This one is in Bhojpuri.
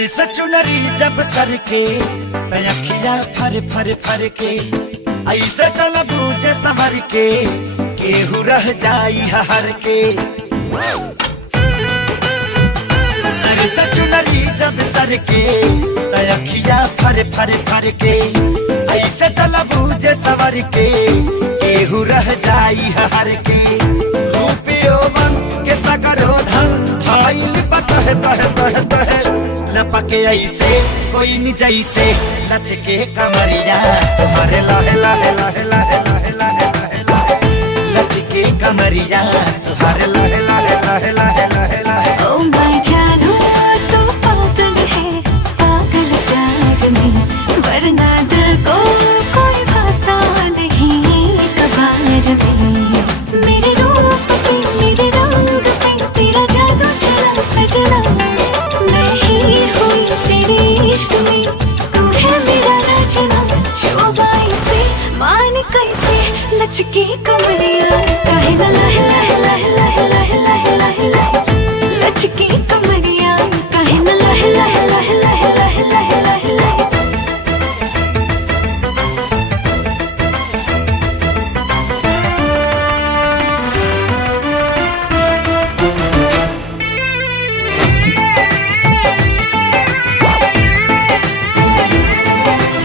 सर सचुनरी जब सर के तयखिया फर फर फर के ऐसे चल बूझे संवर के केहू रह जाई हर के। सर सचुनरी जब सर के तयखिया फर फर फर के ऐसे चल बूझे संवर के केहू रह जाई हर के। रूपियो मन के सकरो धन थाइल बतह तह तह तह लपके ऐसे कोई नहीं जैसे लचके कमरिया तुम्हारे लाहे लाहे लाहे लाहे लाहे लाहे लाहे लचके कमरिया तुम्हारे लाहे लाहे लाहे लाहे लाहे लाहे। ओ माय जानू तो पागल है पागल प्यार में, वरना दिल को कोई भाता नहीं कबार में। मेरे रूप पे मेरे रंग पे तेरा जादू चला सजना, मैं ही हुई तेरे इश्क में, तू है मेरा राजना। जो बाई से मान कैसे लचकी कमरिया काहे न लहला